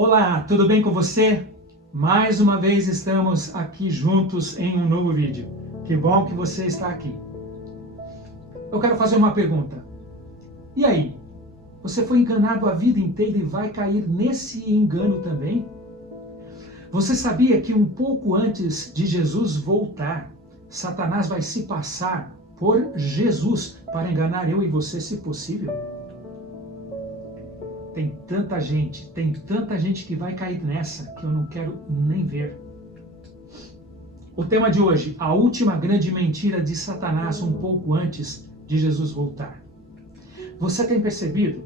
Olá, tudo bem com você? Mais uma vez estamos aqui juntos em um novo vídeo. Que bom que você está aqui. Eu quero fazer uma pergunta. E aí? Você foi enganado a vida inteira e vai cair nesse engano também? Você sabia que um pouco antes de Jesus voltar, Satanás vai se passar por Jesus para enganar eu e você, se possível? Tem tanta gente que vai cair nessa que eu não quero nem ver. O tema de hoje, a última grande mentira de Satanás um pouco antes de Jesus voltar. Você tem percebido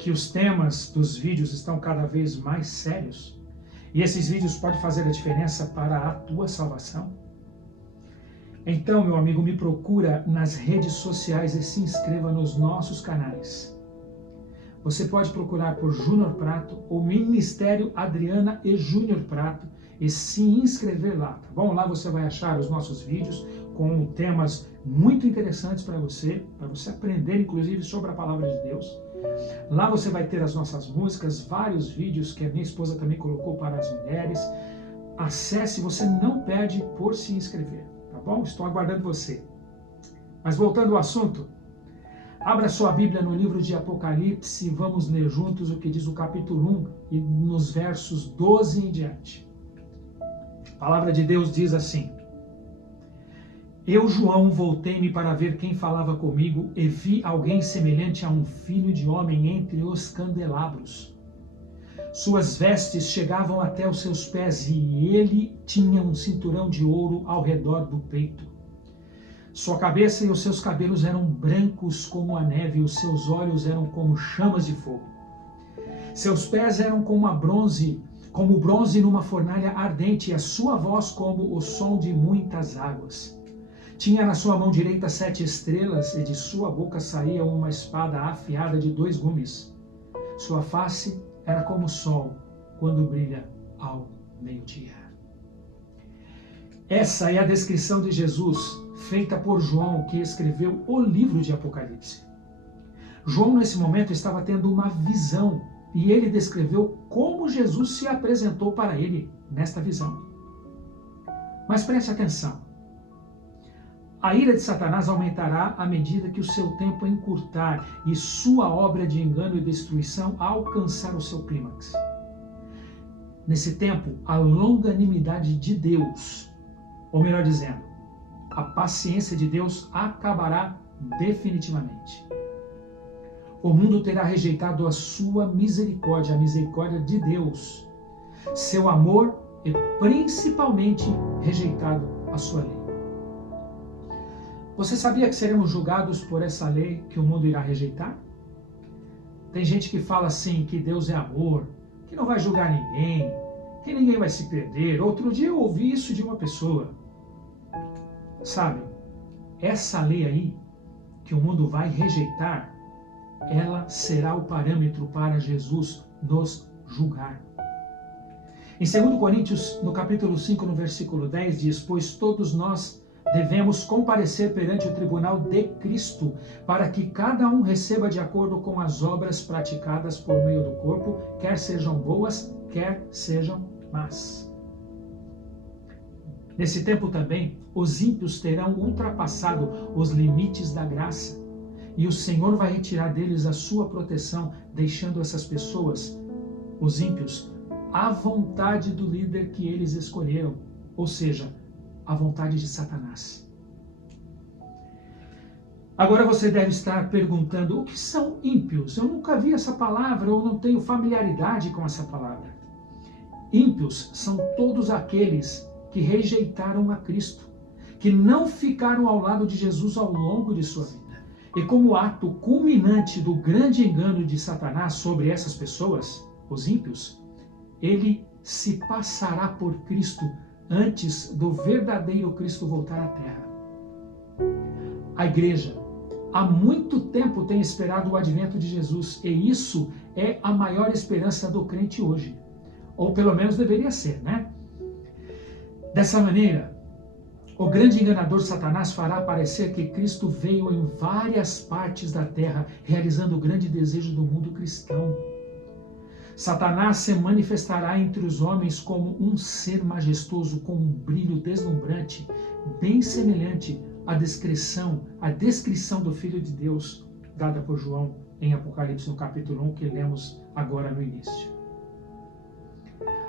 que os temas dos vídeos estão cada vez mais sérios? E esses vídeos podem fazer a diferença para a tua salvação? Então, meu amigo, me procura nas redes sociais e se inscreva nos nossos canais. Você pode procurar por Júnior Prato ou Ministério Adriana e Júnior Prato e se inscrever lá, tá bom? Lá você vai achar os nossos vídeos com temas muito interessantes para você aprender, inclusive, sobre a Palavra de Deus. Lá você vai ter as nossas músicas, vários vídeos que a minha esposa também colocou para as mulheres. Acesse, você não perde por se inscrever, tá bom? Estou aguardando você. Mas voltando ao assunto, abra sua Bíblia no livro de Apocalipse e vamos ler juntos o que diz o capítulo 1 e nos versos 12 em diante. A palavra de Deus diz assim: Eu, João, voltei-me para ver quem falava comigo e vi alguém semelhante a um filho de homem entre os candelabros. Suas vestes chegavam até os seus pés e ele tinha um cinturão de ouro ao redor do peito. Sua cabeça e os seus cabelos eram brancos como a neve, e os seus olhos eram como chamas de fogo. Seus pés eram como bronze numa fornalha ardente, e a sua voz como o som de muitas águas. Tinha na sua mão direita 7 estrelas, e de sua boca saía uma espada afiada de 2 gumes. Sua face era como o sol, quando brilha ao meio-dia. Essa é a descrição de Jesus, feita por João, que escreveu o livro de Apocalipse. João, nesse momento, estava tendo uma visão, e ele descreveu como Jesus se apresentou para ele nesta visão. Mas preste atenção. A ira de Satanás aumentará à medida que o seu tempo encurtar e sua obra de engano e destruição alcançar o seu clímax. Nesse tempo, a longanimidade de Deus, ou melhor dizendo, a paciência de Deus acabará definitivamente. O mundo terá rejeitado a sua misericórdia, a misericórdia de Deus, seu amor e principalmente rejeitado a sua lei. Você sabia que seremos julgados por essa lei que o mundo irá rejeitar? Tem gente que fala assim, que Deus é amor, que não vai julgar ninguém, que ninguém vai se perder. Outro dia eu ouvi isso de uma pessoa. Sabe, essa lei aí, que o mundo vai rejeitar, ela será o parâmetro para Jesus nos julgar. Em 2 Coríntios, no capítulo 5, no versículo 10, diz: Pois todos nós devemos comparecer perante o tribunal de Cristo, para que cada um receba de acordo com as obras praticadas por meio do corpo, quer sejam boas, quer sejam más. Nesse tempo também, os ímpios terão ultrapassado os limites da graça, e o Senhor vai retirar deles a sua proteção, deixando essas pessoas, os ímpios, à vontade do líder que eles escolheram, ou seja, à vontade de Satanás. Agora você deve estar perguntando, o que são ímpios? Eu nunca vi essa palavra, ou não tenho familiaridade com essa palavra. Ímpios são todos aqueles que rejeitaram a Cristo, que não ficaram ao lado de Jesus ao longo de sua vida. E como ato culminante do grande engano de Satanás sobre essas pessoas, os ímpios, ele se passará por Cristo antes do verdadeiro Cristo voltar à Terra. A igreja há muito tempo tem esperado o advento de Jesus, e isso é a maior esperança do crente hoje. Ou pelo menos deveria ser, né? Dessa maneira, o grande enganador Satanás fará parecer que Cristo veio em várias partes da terra, realizando o grande desejo do mundo cristão. Satanás se manifestará entre os homens como um ser majestoso com um brilho deslumbrante, bem semelhante à descrição do Filho de Deus dada por João em Apocalipse no capítulo 1, que lemos agora no início.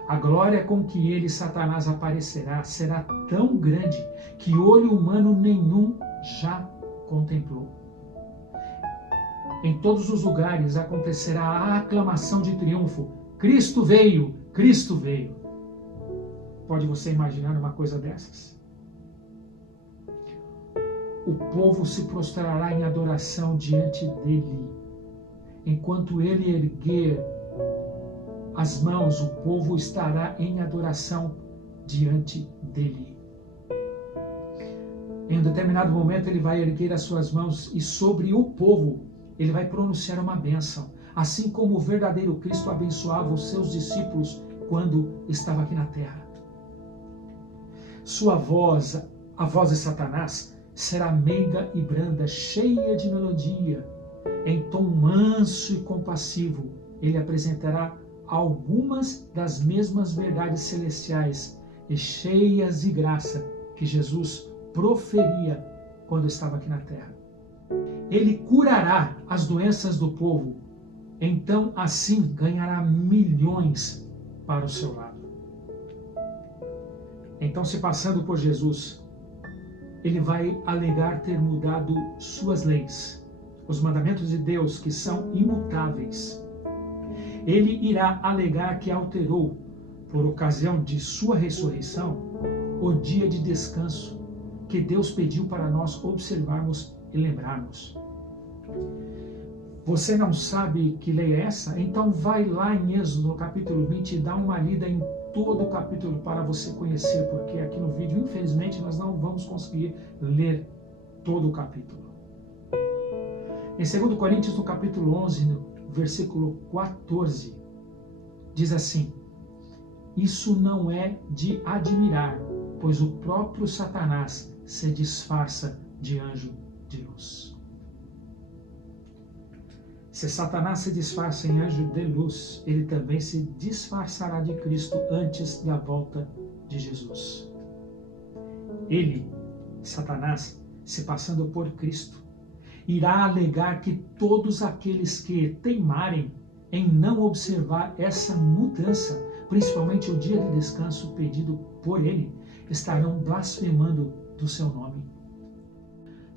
A glória com que ele, Satanás, aparecerá será tão grande que olho humano nenhum já contemplou. Em todos os lugares acontecerá a aclamação de triunfo. Cristo veio! Cristo veio! Pode você imaginar uma coisa dessas? O povo se prostrará em adoração diante dele. Enquanto ele erguer as mãos, o povo estará em adoração diante dele. Em um determinado momento ele vai erguer as suas mãos e sobre o povo ele vai pronunciar uma bênção, assim como o verdadeiro Cristo abençoava os seus discípulos quando estava aqui na terra. Sua voz, a voz de Satanás, será meiga e branda, cheia de melodia. Em tom manso e compassivo, ele apresentará algumas das mesmas verdades celestiais e cheias de graça que Jesus proferia quando estava aqui na terra. Ele curará as doenças do povo, então assim ganhará milhões para o seu lado. Então, se passando por Jesus, ele vai alegar ter mudado suas leis, os mandamentos de Deus que são imutáveis. Ele irá alegar que alterou, por ocasião de sua ressurreição, o dia de descanso que Deus pediu para nós observarmos e lembrarmos. Você não sabe que lei é essa? Então vai lá em Êxodo, no capítulo 20, e dá uma lida em todo o capítulo para você conhecer, porque aqui no vídeo, infelizmente, nós não vamos conseguir ler todo o capítulo. Em 2 Coríntios, no capítulo 11, no versículo 14, diz assim: isso não é de admirar, pois o próprio Satanás se disfarça de anjo de luz. Se Satanás se disfarça em anjo de luz, ele também se disfarçará de Cristo antes da volta de Jesus. Ele, Satanás, se passando por Cristo, irá alegar que todos aqueles que teimarem em não observar essa mudança, principalmente o dia de descanso pedido por ele, estarão blasfemando do seu nome.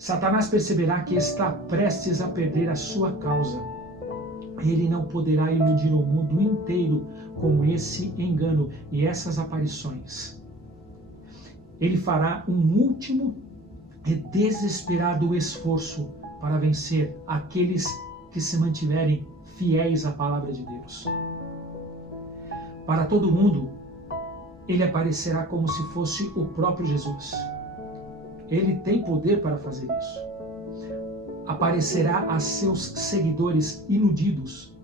Satanás perceberá que está prestes a perder a sua causa. Ele não poderá iludir o mundo inteiro com esse engano e essas aparições. Ele fará um último e desesperado esforço para vencer aqueles que se mantiverem fiéis à palavra de Deus. Para todo mundo, ele aparecerá como se fosse o próprio Jesus. Ele tem poder para fazer isso. Aparecerá a seus seguidores iludidos.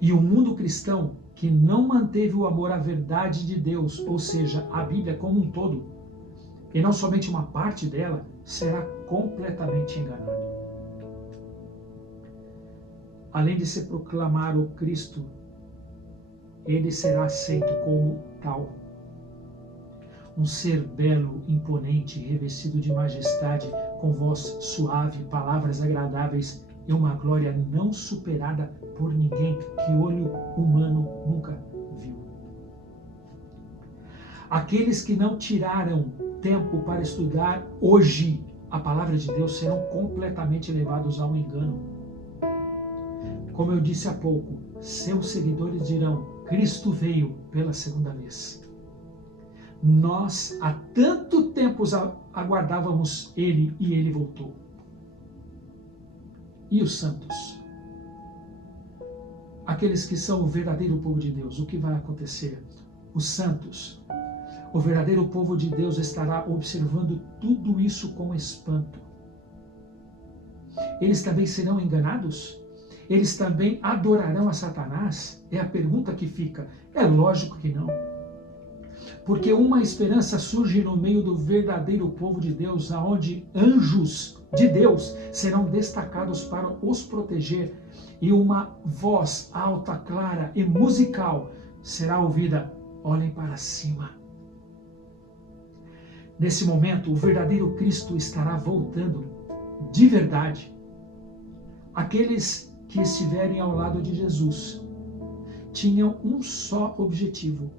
E o mundo cristão que não manteve o amor à verdade de Deus, ou seja, a Bíblia como um todo, e não somente uma parte dela, será completamente enganado. Além de se proclamar o Cristo, ele será aceito como tal. Um ser belo, imponente, revestido de majestade, com voz suave, palavras agradáveis e uma glória não superada por ninguém que olho humano nunca viu. Aqueles que não tiraram tempo para estudar hoje a palavra de Deus serão completamente levados ao engano. Como eu disse há pouco, seus seguidores dirão: Cristo veio pela segunda vez. Nós há tanto tempo aguardávamos ele e ele voltou. E os santos? Aqueles que são o verdadeiro povo de Deus, o que vai acontecer? Os santos, o verdadeiro povo de Deus estará observando tudo isso com espanto. Eles também serão enganados? Eles também adorarão a Satanás? É a pergunta que fica. É lógico que não. Porque uma esperança surge no meio do verdadeiro povo de Deus, aonde anjos de Deus serão destacados para os proteger, e uma voz alta, clara e musical será ouvida: olhem para cima. Nesse momento, o verdadeiro Cristo estará voltando de verdade. Aqueles que estiverem ao lado de Jesus tinham um só objetivo: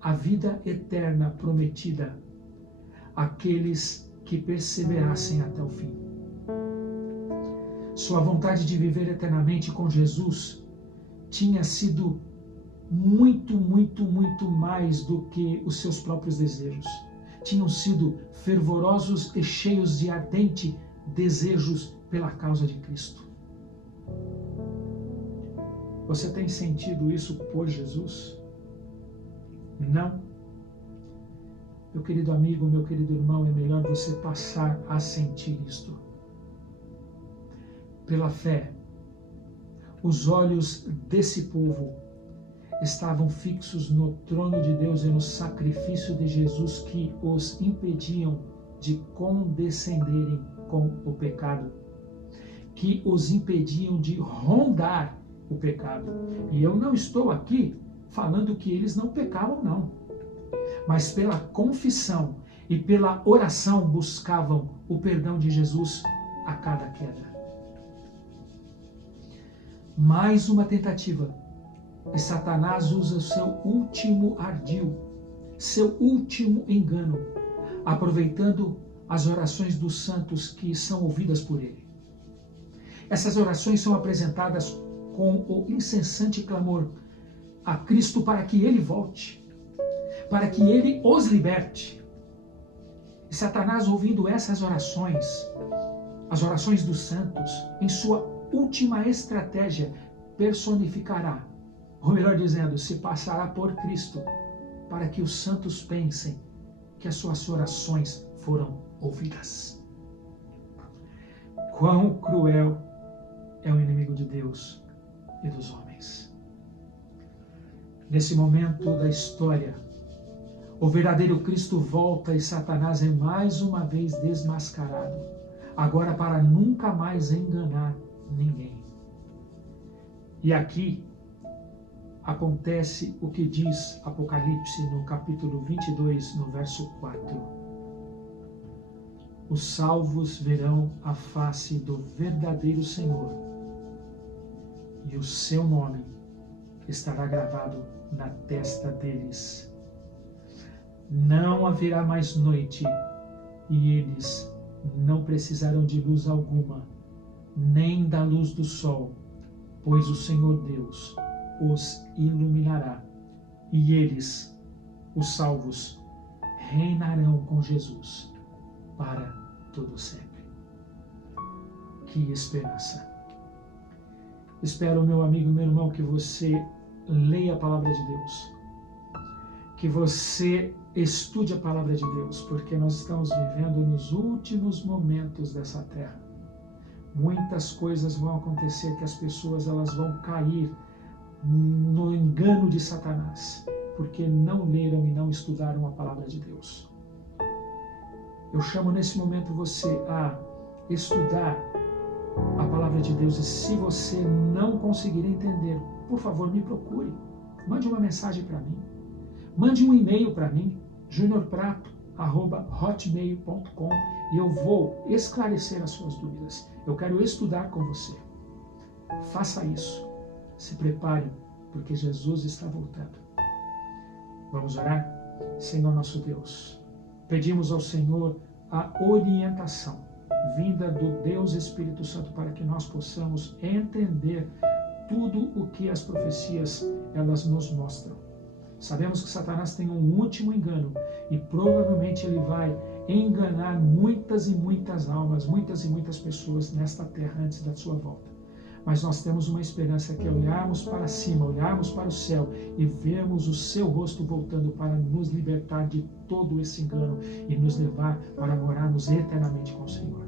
a vida eterna prometida àqueles que perseverassem até o fim. Sua vontade de viver eternamente com Jesus tinha sido muito, muito, muito mais do que os seus próprios desejos. Tinham sido fervorosos e cheios de ardente desejos pela causa de Cristo. Você tem sentido isso por Jesus? Não? Meu querido amigo, meu querido irmão, é melhor você passar a sentir isto. Pela fé, os olhos desse povo estavam fixos no trono de Deus e no sacrifício de Jesus que os impediam de condescenderem com o pecado, que os impediam de rondar o pecado. E eu não estou aqui falando que eles não pecavam, não. Mas pela confissão e pela oração buscavam o perdão de Jesus a cada queda. Mais uma tentativa. E Satanás usa o seu último ardil, seu último engano, aproveitando as orações dos santos que são ouvidas por ele. Essas orações são apresentadas com o incessante clamor a Cristo para que ele volte, para que ele os liberte. E Satanás, ouvindo essas orações, as orações dos santos, em sua última estratégia, personificará, ou melhor dizendo, se passará por Cristo, para que os santos pensem que as suas orações foram ouvidas. Quão cruel é o inimigo de Deus e dos homens. Nesse momento da história, o verdadeiro Cristo volta e Satanás é mais uma vez desmascarado, agora para nunca mais enganar ninguém. E aqui acontece o que diz Apocalipse no capítulo 22, no verso 4. Os salvos verão a face do verdadeiro Senhor, e o seu nome estará gravado na testa deles. Não haverá mais noite, e eles não precisarão de luz alguma, nem da luz do sol, pois o Senhor Deus os iluminará, e eles, os salvos, reinarão com Jesus para todo sempre. Que esperança! Espero, meu amigo, meu irmão, que você leia a palavra de Deus, que você estude a palavra de Deus, porque nós estamos vivendo nos últimos momentos dessa terra. Muitas coisas vão acontecer que as pessoas elas vão cair no engano de Satanás, porque não leram e não estudaram a palavra de Deus. Eu chamo nesse momento você a estudar a palavra de Deus, e se você não conseguir entender, por favor, me procure. Mande uma mensagem para mim. Mande um e-mail para mim, juniorprato@hotmail.com, e eu vou esclarecer as suas dúvidas. Eu quero estudar com você. Faça isso. Se prepare, porque Jesus está voltando. Vamos orar? Senhor nosso Deus, pedimos ao Senhor a orientação vinda do Deus Espírito Santo para que nós possamos entender tudo o que as profecias elas nos mostram. Sabemos que Satanás tem um último engano e provavelmente ele vai enganar muitas e muitas almas, muitas e muitas pessoas nesta terra antes da sua volta. Mas nós temos uma esperança que é olharmos para cima, olharmos para o céu e vermos o seu rosto voltando para nos libertar de todo esse engano e nos levar para morarmos eternamente com o Senhor.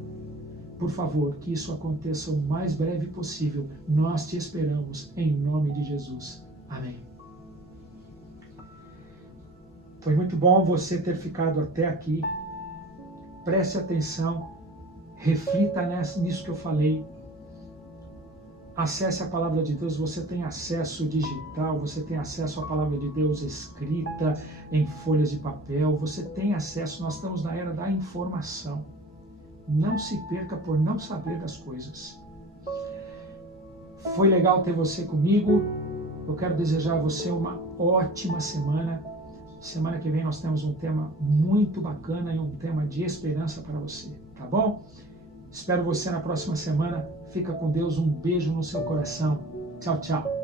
Por favor, que isso aconteça o mais breve possível. Nós te esperamos em nome de Jesus. Amém. Foi muito bom você ter ficado até aqui. Preste atenção, reflita nisso que eu falei. Acesse a palavra de Deus, você tem acesso digital, você tem acesso à palavra de Deus escrita em folhas de papel, você tem acesso, nós estamos na era da informação. Não se perca por não saber das coisas. Foi legal ter você comigo, eu quero desejar a você uma ótima semana. Semana que vem nós temos um tema muito bacana e um tema de esperança para você, tá bom? Espero você na próxima semana. Fica com Deus, um beijo no seu coração. Tchau, tchau.